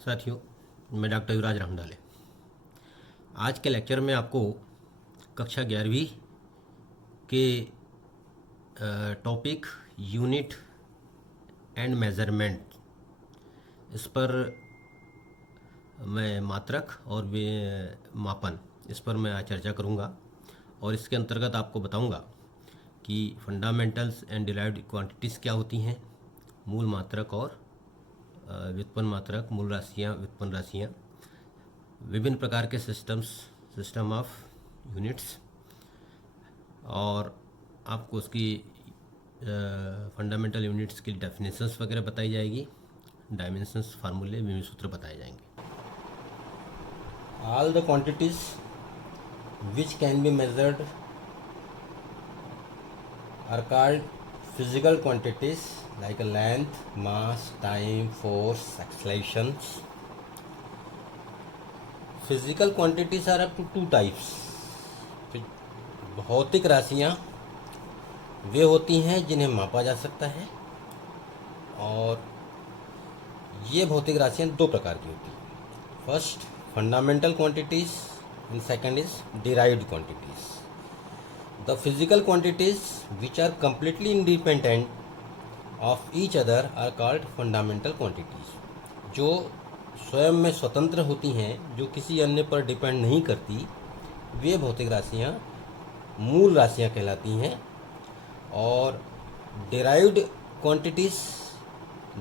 साथियों, मैं डॉक्टर युवराज रामडाले। आज के लेक्चर में आपको कक्षा 11वीं के टॉपिक यूनिट एंड मेज़रमेंट, इस पर मैं मात्रक और मापन, इस पर मैं आज चर्चा करूंगा। और इसके अंतर्गत आपको बताऊंगा कि फंडामेंटल्स एंड डिराइव्ड क्वांटिटीज़ क्या होती हैं, मूल मात्रक और व्युत्पन्न मात्रक, मूल राशियाँ, व्युत्पन्न राशियाँ, विभिन्न प्रकार के सिस्टम ऑफ यूनिट्स, और आपको उसकी फंडामेंटल यूनिट्स की डेफिनेशंस वगैरह बताई जाएगी, डायमेंशंस, फार्मूले, विभिन्न सूत्र बताए जाएंगे। All the quantities which can be measured are called physical quantities like a length, mass, time, force, accelerations. Physical quantities are up to two types. भौतिक राशियाँ वे होती हैं जिन्हें मापा जा सकता है, और ये भौतिक राशियाँ दो प्रकार की होती हैं। First fundamental quantities and second is derived quantities. The physical quantities which are completely independent of each other are called fundamental quantities. जो स्वयं में स्वतंत्र होती हैं, जो किसी अन्य पर डिपेंड नहीं करती, वे भौतिक राशियाँ मूल राशियाँ कहलाती हैं। और derived quantities,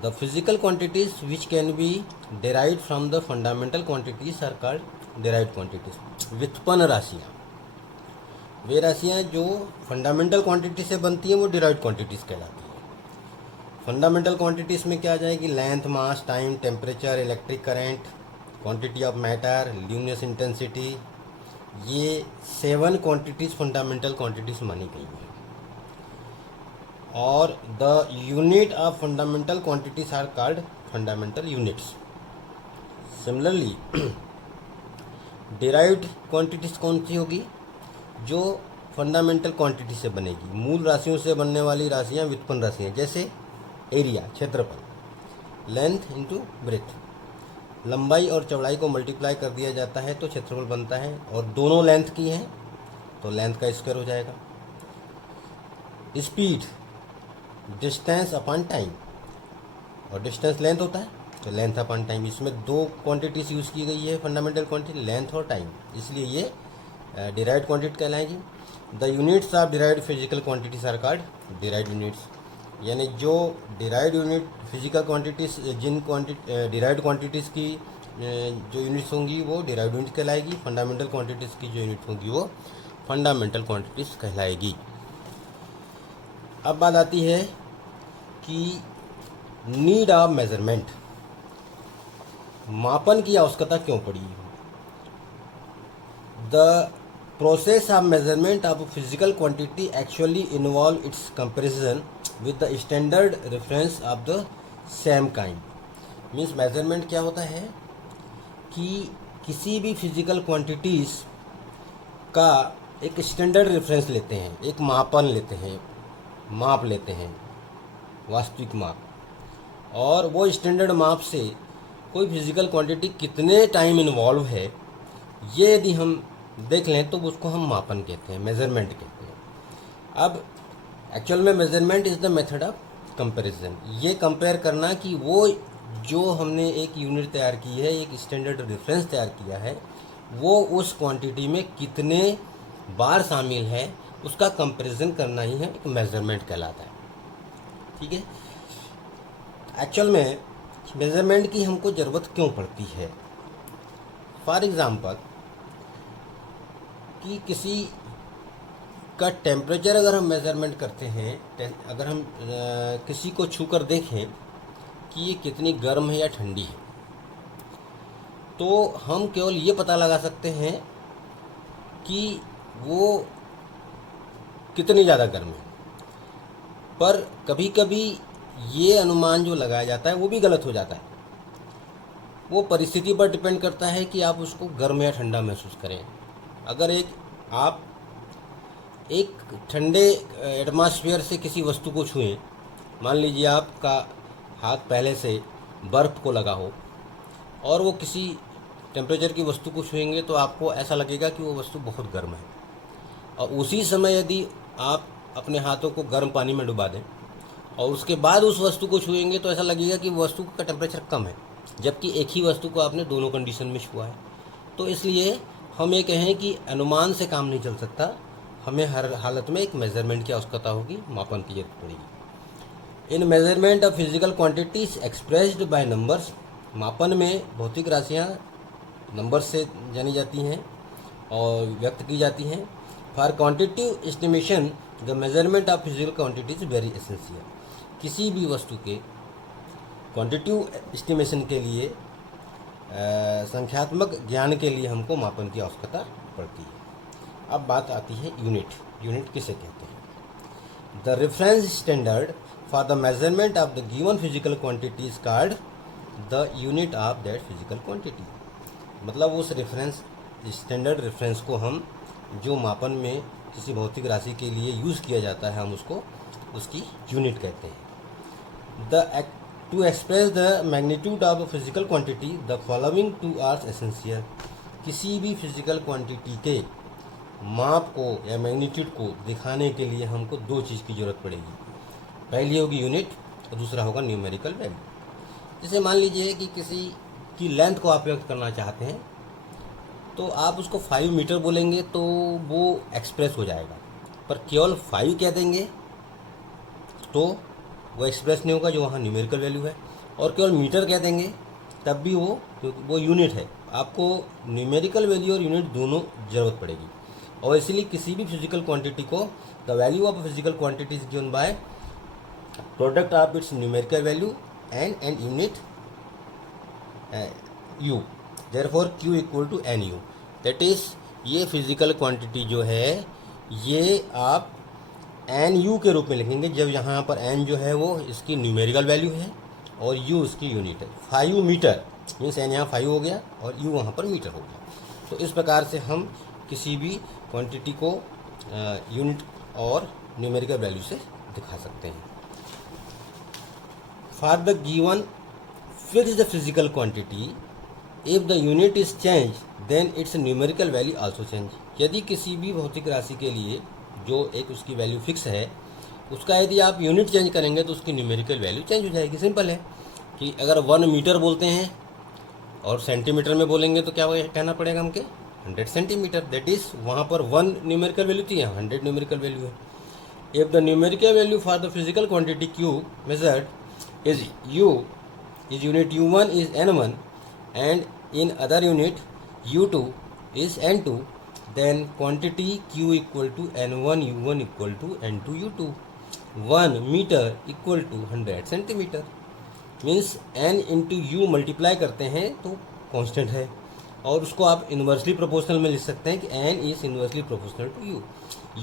the physical quantities which can be derived from the fundamental quantities are called derived quantities. व्युत्पन्न राशियाँ, वे राशियाँ जो फंडामेंटल क्वांटिटी से बनती हैं, वो डिराइव्ड क्वांटिटीज कहलाती हैं। फंडामेंटल क्वांटिटीज़ में क्या आ जाएगी? Length, mass, time, temperature, electric current, quantity of matter, luminous intensity, ये 7 क्वांटिटीज़ फंडामेंटल क्वांटिटीज़ मानी गई हैं। और the unit of fundamental quantities are called fundamental units. Similarly derived quantities कौन सी होगी? जो फंडामेंटल क्वांटिटी से बनेगी, मूल राशियों से बनने वाली राशियाँ व्युत्पन्न राशियाँ, जैसे एरिया, क्षेत्रफल, लेंथ इंटू ब्रेथ। लंबाई और चौड़ाई को मल्टीप्लाई कर दिया जाता है तो क्षेत्रफल बनता है, और दोनों लेंथ की हैं तो लेंथ का स्क्वायर हो जाएगा। स्पीड, डिस्टेंस अपॉन टाइम, और डिस्टेंस लेंथ होता है तो लेंथ अपॉन टाइम। इसमें दो क्वांटिटीज यूज़ की गई है फंडामेंटल क्वांटिटी, लेंथ और टाइम, इसलिए ये डिराइव्ड क्वांटिटी कहलाएगी। The units of derived physical quantities are called derived units. यानी जो डिराइव्ड यूनिट फिजिकल क्वांटिटीज़, जिन डिराइव्ड क्वांटिटीज़ की जो यूनिट्स होंगी वो डिराइव्ड यूनिट कहलाएगी। फंडामेंटल क्वांटिटीज़ की जो यूनिट होंगी वो फंडामेंटल क्वांटिटीज़ कहलाएगी। अब बात आती है कि नीड ऑफ मेजरमेंट, मापन की आवश्यकता क्यों पड़ी? The process of measurement of a physical quantity actually involve its comparison with the standard reference of the same kind. Means measurement क्या होता है कि किसी भी फिजिकल क्वांटिटीज़ का एक स्टैंडर्ड रेफरेंस लेते हैं, एक मापन लेते हैं, माप लेते हैं, वास्तविक माप, और वो स्टैंडर्ड माप से कोई फिजिकल क्वांटिटी कितने टाइम इन्वॉल्व है, ये यदि हम देख लें तो उसको हम मापन कहते हैं, मेजरमेंट कहते हैं। अब एक्चुअल में measurement is the method of comparison. ये कंपेयर करना कि वो जो हमने एक यूनिट तैयार की है, एक स्टैंडर्ड रेफरेंस तैयार किया है, वो उस क्वांटिटी में कितने बार शामिल है, उसका कंपैरिजन करना ही है एक मेजरमेंट कहलाता है। ठीक है। एक्चुअल में मेजरमेंट की हमको ज़रूरत क्यों पड़ती है? फॉर एग्ज़ाम्पल कि किसी का टेम्परेचर अगर हम मेज़रमेंट करते हैं, अगर हम किसी को छू कर देखें कि ये कितनी गर्म है या ठंडी है, तो हम केवल ये पता लगा सकते हैं कि वो कितनी ज़्यादा गर्म है। पर कभी कभी ये अनुमान जो लगाया जाता है वो भी गलत हो जाता है। वो परिस्थिति पर डिपेंड करता है कि आप उसको गर्म या ठंडा महसूस करें। अगर आप एक ठंडे एटमॉस्फेयर से किसी वस्तु को छुएं, मान लीजिए आपका हाथ पहले से बर्फ़ को लगा हो, और वो किसी टेम्परेचर की वस्तु को छुएंगे तो आपको ऐसा लगेगा कि वो वस्तु बहुत गर्म है। और उसी समय यदि आप अपने हाथों को गर्म पानी में डुबा दें और उसके बाद उस वस्तु को छुएंगे तो ऐसा लगेगा कि वस्तु का टेम्परेचर कम है, जबकि एक ही वस्तु को आपने दोनों कंडीशन में छुआ है। तो इसलिए हम ये कहें कि अनुमान से काम नहीं चल सकता, हमें हर हालत में एक मेजरमेंट की आवश्यकता होगी, मापन की जरूरत पड़ेगी। इन measurement of physical quantities expressed by numbers, मापन में भौतिक राशियाँ नंबर से जानी जाती हैं और व्यक्त की जाती हैं। For quantitative estimation the measurement of physical quantity is very essential. किसी भी वस्तु के क्वांटिटिव एस्टिमेशन के लिए संख्यात्मक ज्ञान के लिए हमको मापन की आवश्यकता पड़ती है। अब बात आती है यूनिट। यूनिट किसे कहते हैं? The reference standard for the measurement of the given physical quantity is called the unit of that physical quantity. मतलब उस रेफरेंस स्टैंडर्ड रेफरेंस को हम जो मापन में किसी भौतिक राशि के लिए यूज़ किया जाता है हम उसको उसकी यूनिट कहते हैं। To express the magnitude of physical quantity the following two are essential. किसी भी फिजिकल क्वांटिटी के माप को या मैग्नीट्यूड को दिखाने के लिए हमको दो चीज़ की ज़रूरत पड़ेगी। पहली होगी यूनिट और दूसरा होगा न्यूमेरिकल वैल्यू। जैसे मान लीजिए कि किसी की लेंथ को आप व्यक्त करना चाहते हैं तो आप उसको 5 मीटर बोलेंगे तो वो एक्सप्रेस हो जाएगा, पर केवल 5 कह देंगे तो वो एक्सप्रेस नहीं होगा, जो वहाँ न्यूमेरिकल वैल्यू है। और केवल मीटर कह देंगे तब भी वो यूनिट है। आपको न्यूमेरिकल वैल्यू और यूनिट दोनों ज़रूरत पड़ेगी। और इसीलिए किसी भी फिजिकल क्वांटिटी को the value of physical quantity is given by product of its numerical value and unit u, therefore q equal to N U. That is ये फिजिकल क्वांटिटी जो है ये आप एन यू के रूप में लिखेंगे, जब यहाँ पर एन जो है वो इसकी न्यूमेरिकल वैल्यू है और यू उसकी यूनिट है। 5 मीटर मीन्स एन यहाँ 5 हो गया और यू वहाँ पर मीटर हो गया। तो इस प्रकार से हम किसी भी क्वांटिटी को यूनिट और न्यूमेरिकल वैल्यू से दिखा सकते हैं। For the given fix the physical quantity if the unit is change then its numerical value also change. यदि किसी भी भौतिक राशि के लिए जो एक उसकी वैल्यू फिक्स है उसका यदि आप यूनिट चेंज करेंगे तो उसकी न्यूमेरिकल वैल्यू चेंज हो जाएगी। सिंपल है कि अगर 1 मीटर बोलते हैं और सेंटीमीटर में बोलेंगे तो क्या कहना पड़ेगा हमके 100 सेंटीमीटर। दैट इज़ वहाँ पर 1 न्यूमेरिकल वैल्यू थी, यहाँ 100 न्यूमेरिकल वैल्यू है। If the numerical value for the physical quantity Q measured is you is unit u1 is n1 and in other unit u2 is n2, then quantity q equal to n1 u1 equal to n2 u2। 1 meter equal to 100 centimeter means n into you multiply करते हैं तो constant है और उसको आप inversely proportional में लिख सकते हैं कि n is inversely proportional to U.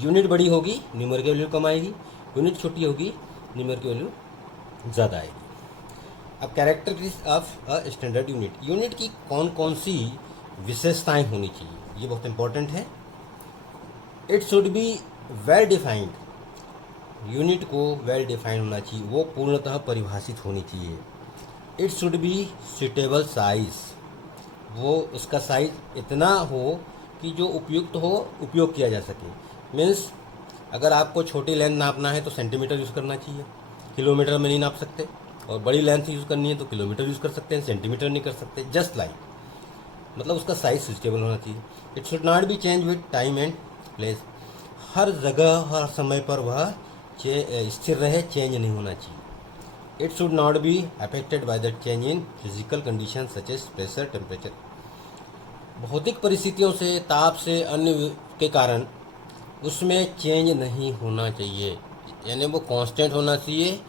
Unit बड़ी होगी न्यूमेरिकल वैल्यू कम आएगी, यूनिट छोटी होगी न्यूमेरिकल वैल्यू ज़्यादा आएगी। अब characteristics of a standard unit. Unit की कौन कौन सी विशेषताएं होनी चाहिए ये बहुत इंपॉर्टेंट है। It should be well defined. Unit को वेल डिफाइंड होना चाहिए, वो पूर्णतः परिभाषित होनी चाहिए। It should be suitable size, वो उसका साइज इतना हो कि जो उपयुक्त हो उपयोग किया जा सके। मीन्स अगर आपको छोटी लेंथ नापना है तो सेंटीमीटर यूज़ करना चाहिए, किलोमीटर में नहीं नाप सकते। और बड़ी लेंथ यूज़ करनी है तो किलोमीटर यूज़ कर सकते हैं, सेंटीमीटर नहीं कर सकते। जस्ट लाइक मतलब उसका साइज सुटेबल होना चाहिए। It should not be change with time and place, हर जगह हर समय पर वह स्थिर रहे, चेंज नहीं होना चाहिए। It should not be affected by the change in physical condition such as pressure temperature, भौतिक परिस्थितियों से ताप से अन्य के कारण उसमें चेंज नहीं होना चाहिए, यानी वो कांस्टेंट होना चाहिए।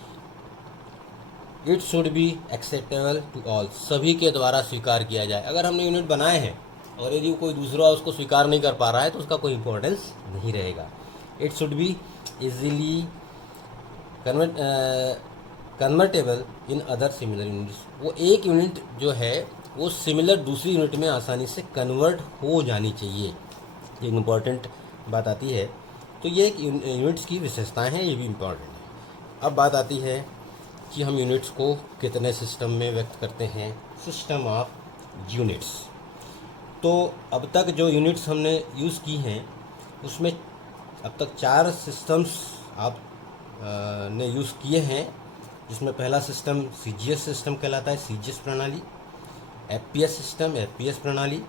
It should be acceptable to all, सभी के द्वारा स्वीकार किया जाए। अगर हमने यूनिट बनाए हैं और यदि कोई दूसरा उसको स्वीकार नहीं कर पा रहा है तो उसका कोई इम्पोर्टेंस नहीं रहेगा। It should be easily convertible in other similar units, वो एक यूनिट जो है वो सिमिलर दूसरी यूनिट में आसानी से कन्वर्ट हो जानी चाहिए। एक इम्पॉर्टेंट बात आती है। तो ये एक यूनिट्स की विशेषताएं हैं, ये भी इम्पॉर्टेंट है। अब बात आती है कि हम यूनिट्स को कितने सिस्टम में व्यक्त करते हैं। System of units. तो अब तक जो यूनिट्स हमने यूज़ की हैं उसमें अब तक 4 सिस्टम्स आप ने यूज़ किए हैं, जिसमें पहला सिस्टम सीजीएस सिस्टम कहलाता है, सीजीएस प्रणाली, एफपीएस सिस्टम, एफपीएस प्रणाली,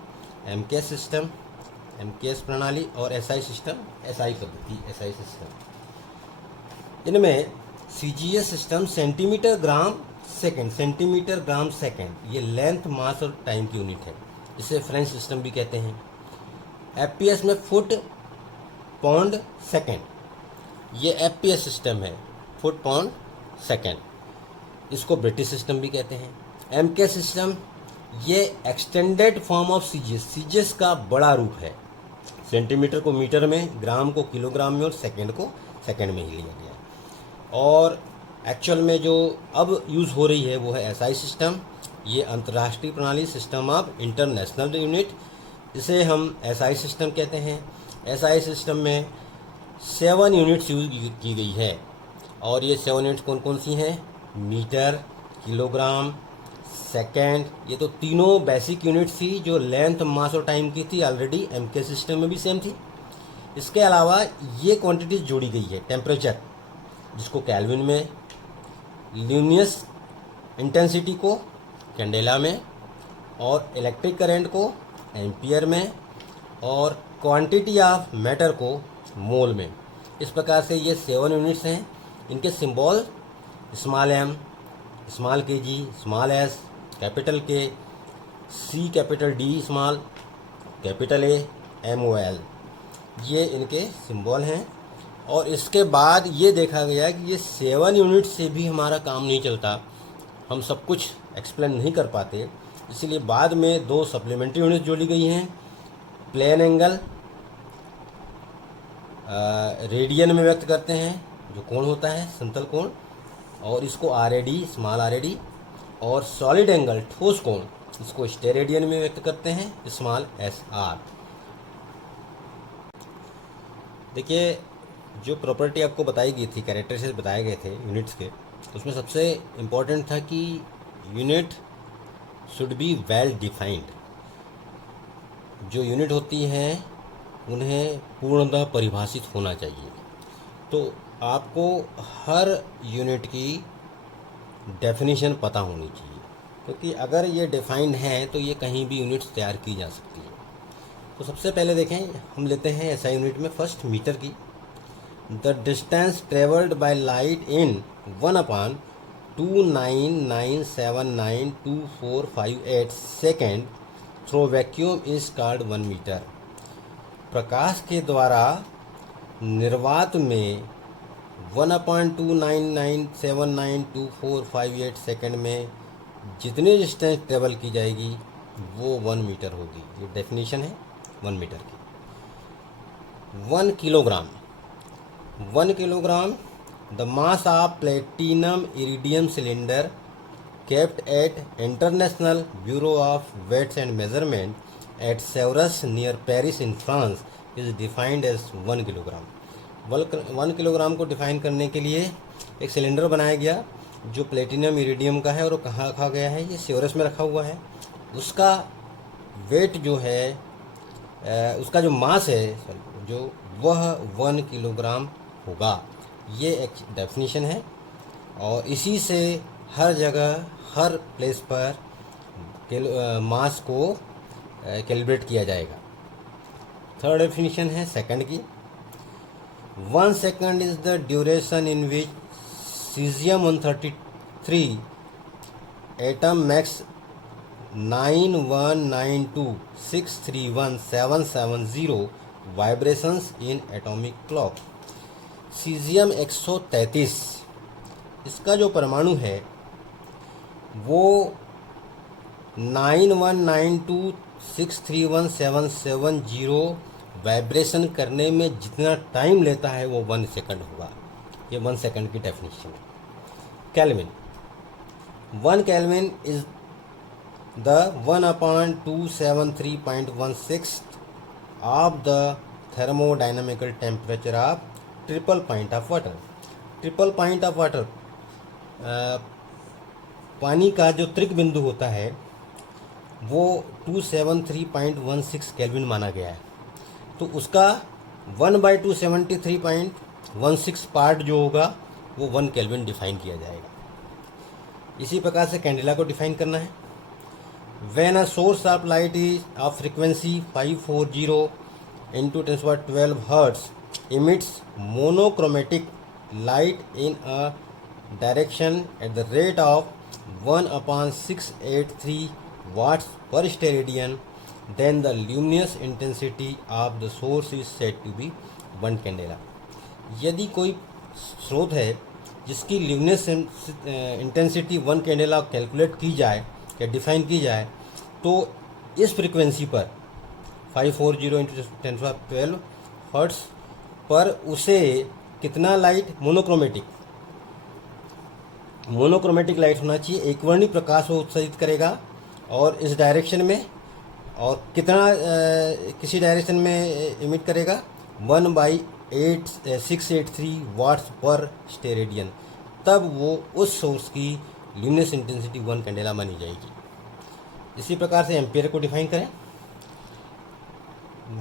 एमकेएस सिस्टम, एमकेएस प्रणाली, और एसआई सिस्टम, एसआई पद्धति, एसआई सिस्टम। इनमें CGS system centimetre gram second, ये लेंथ, मास और टाइम की यूनिट है, इसे फ्रेंच सिस्टम भी कहते हैं। एफपीएस में फुट, पाउंड, सेकेंड, ये एफपीएस सिस्टम है, फुट, पाउंड, सेकेंड, इसको ब्रिटिश सिस्टम भी कहते हैं। एमके सिस्टम ये extended form of CGS, CGS का बड़ा रूप है, सेंटीमीटर को मीटर में, ग्राम को किलोग्राम में और सेकेंड को सेकेंड में ही लिया गया। और एक्चुअल में जो अब यूज़ हो रही है वो है एसआई सिस्टम, ये अंतर्राष्ट्रीय प्रणाली, सिस्टम ऑफ इंटरनेशनल यूनिट, इसे हम एसआई सिस्टम कहते हैं। एसआई सिस्टम में 7 यूनिट्स यूज की गई है, और ये 7 यूनिट्स कौन कौन सी हैं? मीटर, किलोग्राम, सेकेंड, ये तो तीनों बेसिक यूनिट्स थी जो लेंथ, मास और टाइम की थी, ऑलरेडी एमके सिस्टम में भी सेम थी। इसके अलावा ये क्वांटिटीज जोड़ी गई है, टेम्परेचर जिसको केल्विन में, ल्यूमिनस इंटेंसिटी को कैंडेला में, और इलेक्ट्रिक करंट को एम्पियर में, और क्वांटिटी ऑफ मैटर को मोल में। इस प्रकार से ये 7 यूनिट्स हैं। इनके सिंबल स्मॉल एम, स्मॉल के जी, small S, capital K, C capital D small, capital A, M O L, ये इनके सिंबल हैं। और इसके बाद ये देखा गया कि ये 7 यूनिट से भी हमारा काम नहीं चलता, हम सब कुछ एक्सप्लेन नहीं कर पाते, इसलिए बाद में 2 सप्लीमेंट्री यूनिट जोड़ी गई हैं। प्लेन एंगल रेडियन में व्यक्त करते हैं, जो कोण होता है समतल कोण, और इसको आरएडी, स्मॉल आरएडी, और सॉलिड एंगल ठोस कोण, इसको स्टेरेडियन में व्यक्त करते हैं, स्मॉल एस आर। देखिए, जो प्रॉपर्टी आपको बताई गई थी, कैरेक्टरिस्टिक्स बताए गए थे यूनिट्स के, उसमें सबसे इम्पोर्टेंट था कि unit should be well defined. जो यूनिट होती हैं उन्हें पूर्णतः परिभाषित होना चाहिए। तो आपको हर यूनिट की डेफिनेशन पता होनी चाहिए, क्योंकि अगर ये डिफाइंड है तो ये कहीं भी यूनिट्स तैयार की जा सकती है। तो सबसे पहले देखें, हम लेते हैं ऐसा यूनिट में फर्स्ट मीटर की। The distance travelled by light in 1/299792458 second through vacuum is called 1 metre. प्रकाश के द्वारा निर्वात में 1/299792458 सेकेंड में जितनी डिस्टेंस ट्रेवल की जाएगी वो 1 मीटर होगी। ये डेफिनेशन है 1 मीटर की। 1 kilogram, 1 kilogram the mass of platinum iridium cylinder kept at International Bureau of Weights and Measurement at Sèvres near Paris in France is defined as 1 kilogram. 1 kilogram को define करने के लिए एक cylinder बनाया गया जो प्लेटिनम इरिडियम का है, और वो कहाँ रखा गया है? ये सेवरस में रखा हुआ है। उसका वेट जो है, उसका जो मास है जो, वह 1 किलोग्राम होगा। ये एक डेफिनेशन है, और इसी से हर जगह, हर प्लेस पर मास को कैलिब्रेट किया जाएगा। थर्ड डेफिनेशन है सेकंड की। 1 second is the duration in which caesium 133 atom max 9192631770 vibrations in atomic clock. Caesium 133, इसका जो परमाणु है वो 9192631770 वाइब्रेशन करने में जितना टाइम लेता है वो 1 सेकंड होगा। ये 1 सेकंड की डेफिनेशन है। Kelvin, 1 kelvin is the 1/273.16 of the thermodynamical temperature of triple point of water. Triple point of water, पानी का जो त्रिक बिंदु होता है वो 273.16 केल्विन माना गया है। तो उसका 1/273.16 पार्ट जो होगा वो 1 केल्विन डिफाइन किया जाएगा। इसी प्रकार से कैंडेला को डिफाइन करना है। When a source of light is of frequency 540 into 10^12 hertz emits monochromatic light in a direction at the rate of 1/683 watts per steradian, then the luminous intensity of the source is said to be 1 candela. यदि कोई स्रोत है जिसकी luminous intensity 1 candela calculate की जाए या define की जाए, तो इस फ्रीक्वेंसी पर 540 इंटू 10^12 हर्ट्स पर उसे कितना लाइट, मोनोक्रोमेटिक लाइट होना चाहिए, एकवर्णी प्रकाश वो उत्सर्जित करेगा और इस डायरेक्शन में, और कितना किसी डायरेक्शन में इमिट करेगा 1/683 वाट्स पर स्टेरेडियन, तब वो उस सोर्स की ल्यूमिनस इंटेंसिटी 1 कैंडेला मानी जाएगी। इसी प्रकार से एम्पियर को डिफाइन करें।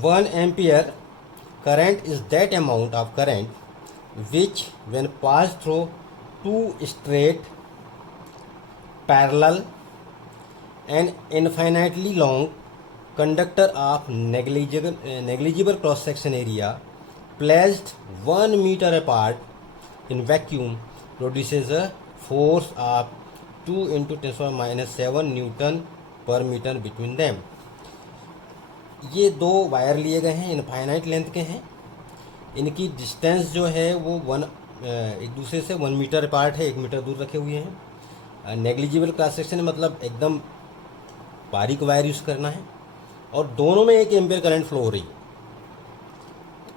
1 ampere current is that amount of current which when pass through 2 straight parallel and infinitely long conductor of negligible cross section area placed 1 metre apart in vacuum produces a force of 2 into 10⁻⁷ newton per metre between them. ये दो wire लिए गए हैं, infinite length के हैं। इनकी distance जो है वो एक दूसरे से 1 मीटर अपार्ट है, 1 मीटर दूर रखे हुए हैं। नेग्लिजिबल क्रॉस सेक्शन मतलब एकदम बारीक वायर यूज़ करना है, और दोनों में 1 एम्पियर करंट फ्लो हो रही है।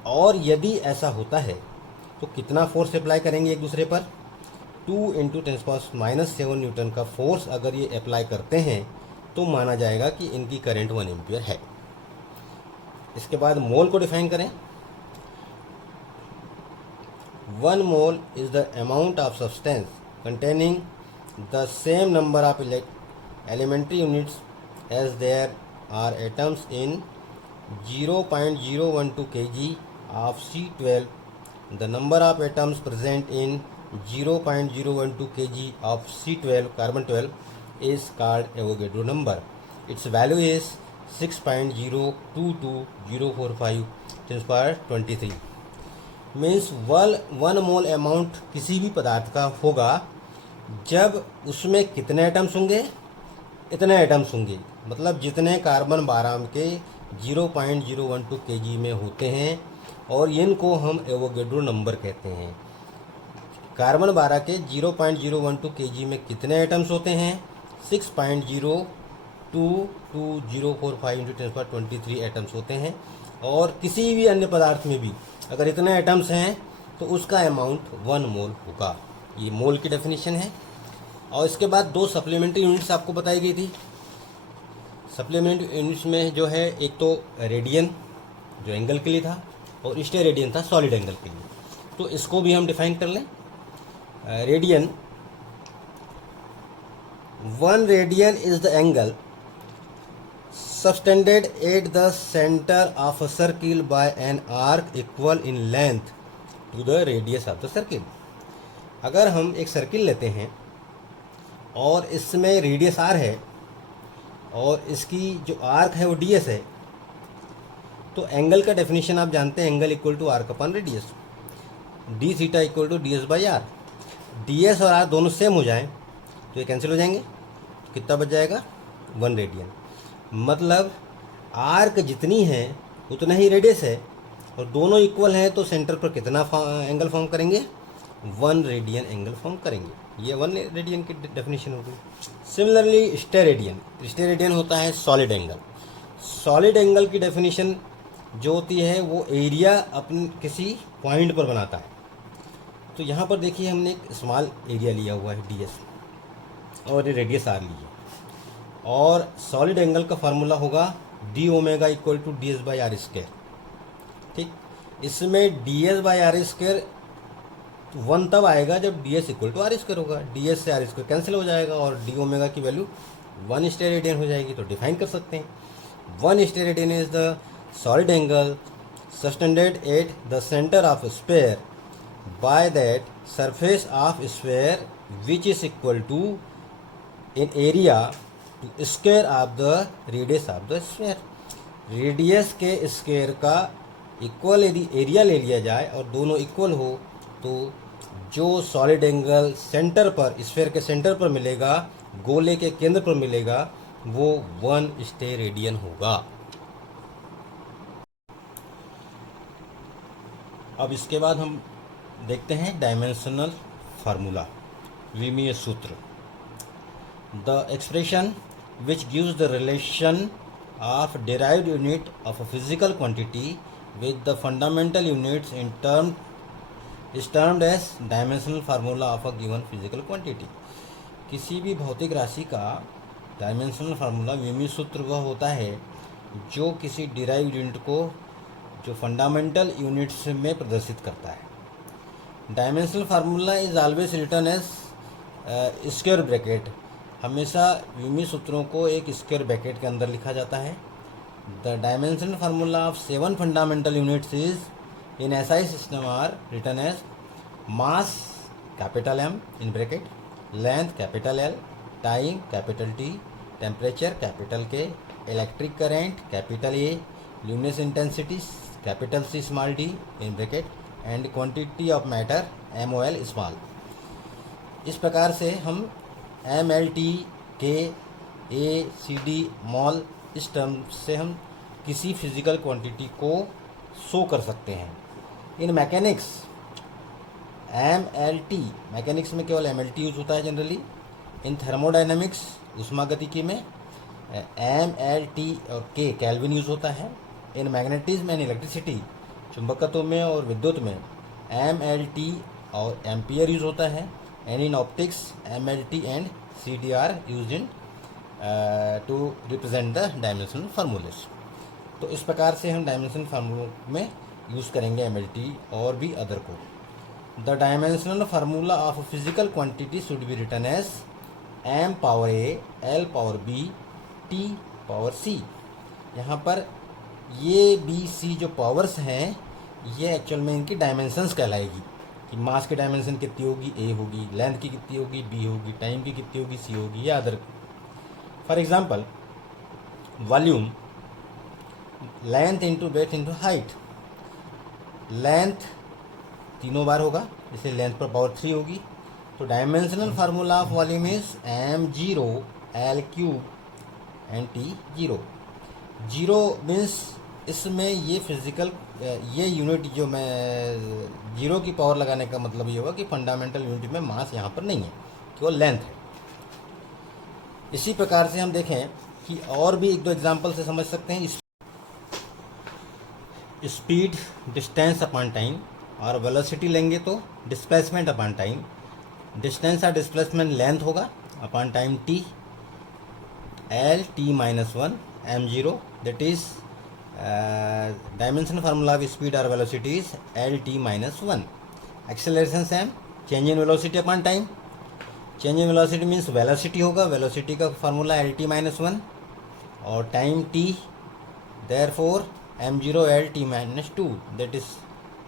और यदि ऐसा होता है तो कितना फोर्स अप्लाई करेंगे एक दूसरे पर, 2 इंटू 10⁻⁷ न्यूटन का फोर्स अगर ये अप्लाई करते हैं तो माना जाएगा कि इनकी करंट 1 एम्पियर है। इसके बाद मोल को डिफाइन करें। 1 mole is the amount of substance containing the same number of elementary units as there are atoms in 0.012 kg of C12. The number of atoms present in 0.012 kg of C12 carbon 12 is called Avogadro number. Its value is 6.022045 10^23. Means 1 mole amount किसी भी पदार्थ का होगा जब उसमें कितने atoms होंगे, इतने एटम्स होंगे, मतलब जितने कार्बन 12 के 0.012 kg में होते हैं, और इनको हम एवोगेड्रो नंबर कहते हैं। कार्बन 12 के 0.012 kg में कितने एटम्स होते हैं, 6.022045 इंटू 10^23 एटम्स होते हैं। और किसी भी अन्य पदार्थ में भी अगर इतने एटम्स हैं तो उसका अमाउंट 1 मोल होगा। ये मोल की डेफिनेशन है। और इसके बाद 2 सप्लीमेंट्री यूनिट्स आपको बताई गई थी। सप्लीमेंट्री यूनिट्स में जो है, एक तो रेडियन जो एंगल के लिए था, और स्टेरेडियन था सॉलिड एंगल के लिए। तो इसको भी हम डिफाइन कर लें। Radian, 1 radian is the angle subtended at the center of a circle by an arc equal in length to the radius of the circle. अगर हम एक सर्किल लेते हैं और इसमें रेडियस r है और इसकी जो आर्क है वो ds है, तो एंगल का डेफिनेशन आप जानते हैं, angle equal to arc upon radius, d theta equal to ds by r. ds और r दोनों सेम हो जाएं तो ये कैंसिल हो जाएंगे, तो कितना बच जाएगा 1 रेडियन। मतलब आर्क जितनी है उतना ही रेडियस है, और दोनों इक्वल हैं तो सेंटर पर कितना एंगल फॉर्म करेंगे, 1 रेडियन एंगल फॉर्म करेंगे। ये 1 रेडियन की डेफिनेशन हो गई। सिमिलरली स्टेरेडियन होता है सॉलिड एंगल। सॉलिड एंगल की डेफिनेशन जो होती है वो एरिया अपने किसी पॉइंट पर बनाता है। तो यहाँ पर देखिए हमने एक स्मॉल एरिया लिया हुआ है ds, और ये रेडियस r ली है, और सॉलिड एंगल का फार्मूला होगा d omega equal to d s by r square. ठीक, इसमें d s by r square 1 तब आएगा जब d s equal to r square होगा। डी एस से आर स्क्वायर कैंसिल हो जाएगा और डी ओमेगा की वैल्यू 1 स्टेरेडियन हो जाएगी, तो डिफाइन कर सकते हैं 1 steradian is the solid angle subtended at the centre of sphere bye that surface of sphere which is equal to in area to square of the radius of the sphere. Radius के square का इक्वल यदि area ले लिया जाए और दोनों इक्वल हो तो जो सॉलिड एंगल सेंटर पर स्फीयर के सेंटर पर मिलेगा, गोले के केंद्र पर मिलेगा, वो 1 स्टेरेडियन होगा। अब इसके बाद हम देखते हैं डायमेंशनल फार्मूला, विमीय सूत्र। The expression which gives the relation of derived unit of a physical quantity with the fundamental units in term is termed as dimensional formula of a given physical quantity। किसी भी भौतिक राशि का dimensional formula विमीय सूत्र वह होता है जो किसी डिराइव्ड यूनिट को जो फंडामेंटल यूनिट्स में प्रदर्शित करता है। Dimensional formula is always written as square bracket. हमेशा विमीय सूत्रों को एक स्क्वायर ब्रैकेट के अंदर लिखा जाता है। The dimensional formula of 7 fundamental units is in SI system are written as mass capital M in bracket, length capital L, time capital T, temperature capital K, electric current capital A, luminous intensity capital C small D in bracket and quantity of matter M O L small. इस प्रकार से हम M L T K A C D mol इस term से हम किसी physical quantity को show कर सकते हैं। In mechanics M L T, mechanics में केवल एम एल टी यूज होता है जनरली। इन थर्मोडाइनमिक्स उष्मागतिकी में एम एल टी और के केल्विन यूज होता है। इन मैग्नेटिज्म एंड इलेक्ट्रिसिटी, चुंबकत्व में और विद्युत में एम एल टी और एम्पियर यूज होता है। And in optics M L T and C D R use in to represent the dimensional formulas. तो इस प्रकार से हम डायमेंशनल फार्मूलों में यूज़ करेंगे एम एल टी और भी अदर को। The dimensional formula of physical quantity should be written as M power A, L power B, T power C. यहाँ पर ये बी सी जो पावर्स हैं ये एक्चुअल में इनकी डायमेंशंस कहलाएगी कि मास की डायमेंशन कितनी होगी, ए होगी, लेंथ की कितनी होगी, बी होगी, टाइम की कितनी होगी, सी होगी, या other. For example volume, length into breadth into height. Length तीनों बार होगा, इसलिए लेंथ पर पावर 3 होगी। तो dimensional formula of volume is M zero L cube and T zero. Zero means इसमें ये फिजिकल ये यूनिट जो मैं जीरो की पावर लगाने का मतलब ये होगा कि फंडामेंटल यूनिट में मास यहाँ पर नहीं है, केवल लेंथ है। इसी प्रकार से हम देखें कि और भी एक दो एग्जांपल से समझ सकते हैं। स्पीड डिस्टेंस अपॉन टाइम, और वेलोसिटी लेंगे तो डिस्प्लेसमेंट अपॉन टाइम। डिस्टेंस और डिस्प्लेसमेंट लेंथ होगा upon time T, L T minus 1 M zero, that is dimensional formula of speed और velocity is L T minus 1। Acceleration same, change in velocity upon time. Change in velocity means velocity होगा, velocity का formula L T minus 1 और time T, therefore M zero L T minus 2, that is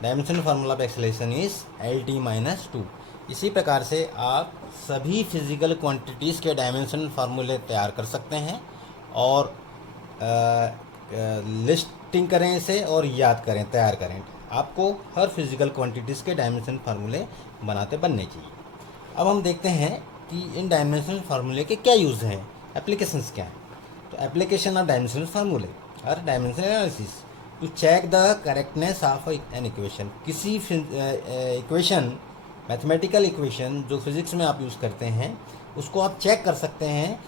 dimensional formula of acceleration is L T minus 2। इसी प्रकार से आप सभी physical quantities के dimensional फार्मूले तैयार कर सकते हैं और लिस्टिंग करें इसे और याद करें, तैयार करें। आपको हर फिजिकल क्वांटिटीज़ के डायमेंशनल फार्मूले बनने चाहिए। अब हम देखते हैं कि इन डायमेंशनल फार्मूले के क्या यूज़ हैं, एप्लीकेशंस क्या हैं। तो एप्लीकेशन ऑफ डायमेंशनल फार्मूले और dimensional analysis to check the correctness of an equation. किसी इक्वेशन, मैथमेटिकल इक्वेशन जो फिजिक्स में आप यूज़ करते हैं उसको आप चेक कर सकते हैं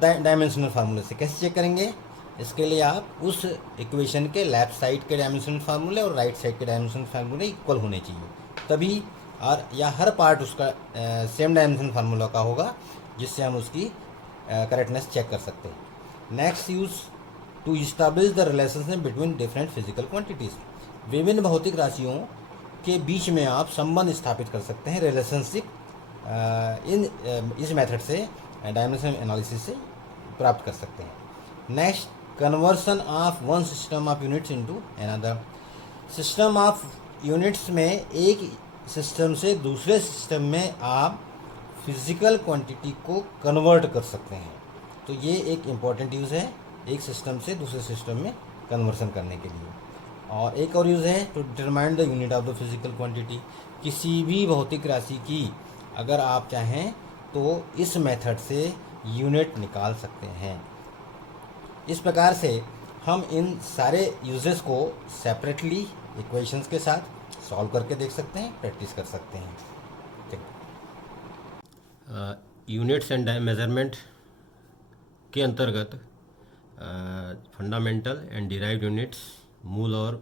डायमेंशनल फार्मूले से। कैसे चेक करेंगे? इसके लिए आप उस इक्वेशन के लेफ्ट साइड के डायमेंशनल फार्मूले और राइट साइड के डायमेंशनल फार्मूले इक्वल होने चाहिए, तभी और या हर पार्ट उसका सेम डायमेंशनल फार्मूला का होगा, जिससे हम उसकी करेक्टनेस चेक कर सकते हैं। Next use to establish the relationship between different physical quantities. विभिन्न भौतिक राशियों के बीच में आप संबंध स्थापित कर सकते हैं, रिलेशनशिप इस मेथड से डायमेंशन एनालिसिस से प्राप्त कर सकते हैं। Next, conversion of one system of units into another. System of units में एक सिस्टम से दूसरे सिस्टम में आप फिजिकल क्वांटिटी को कन्वर्ट कर सकते हैं। तो ये एक इम्पॉर्टेंट यूज़ है एक सिस्टम से दूसरे सिस्टम में कन्वर्सन करने के लिए। और एक और यूज़ है to determine the unit of the physical quantity. किसी भी भौतिक राशि की अगर आप चाहें तो इस मेथड से यूनिट निकाल सकते हैं। इस प्रकार से हम इन सारे यूजेस को सेपरेटली इक्वेशंस के साथ सॉल्व करके देख सकते हैं, प्रैक्टिस कर सकते हैं। यूनिट्स एंड मेजरमेंट के अंतर्गत फंडामेंटल एंड डिराइव्ड यूनिट्स, मूल और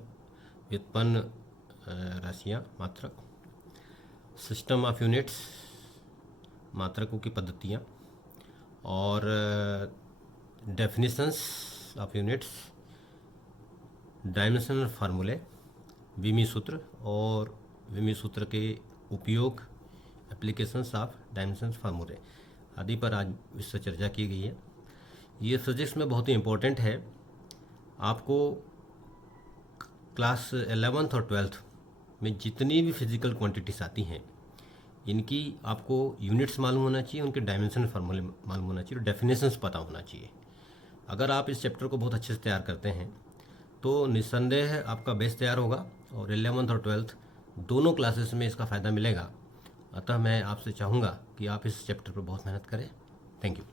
व्युत्पन्न राशियाँ, मात्रक, सिस्टम ऑफ यूनिट्स, मात्रकों की पद्धतियाँ, और डेफिनेशंस ऑफ यूनिट्स, डायमेंशनल फार्मूले, विमी सूत्र और विमी सूत्र के उपयोग, एप्लीकेशंस ऑफ डायमेंशनल फार्मूले आदि पर आज इससे चर्चा की गई है। ये सब्जेक्ट्स में बहुत ही इम्पोर्टेंट है। आपको क्लास 11th और 12th में जितनी भी फिजिकल क्वांटिटीज़ आती हैं इनकी आपको यूनिट्स मालूम होना चाहिए, उनके डायमेंशन फार्मूले मालूम होना चाहिए और डेफिनेशंस पता होना चाहिए। अगर आप इस चैप्टर को बहुत अच्छे से तैयार करते हैं तो निस्संदेह आपका बेस तैयार होगा और 11th और 12th दोनों क्लासेस में इसका फ़ायदा मिलेगा। अतः मैं आपसे चाहूँगा कि आप इस चैप्टर पर बहुत मेहनत करें। Thank you.